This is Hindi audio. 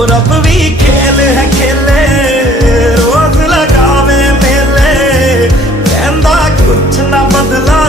और अब भी खेल है खेले, रोज लगावे मेले, कहंदा कुछ ना बदला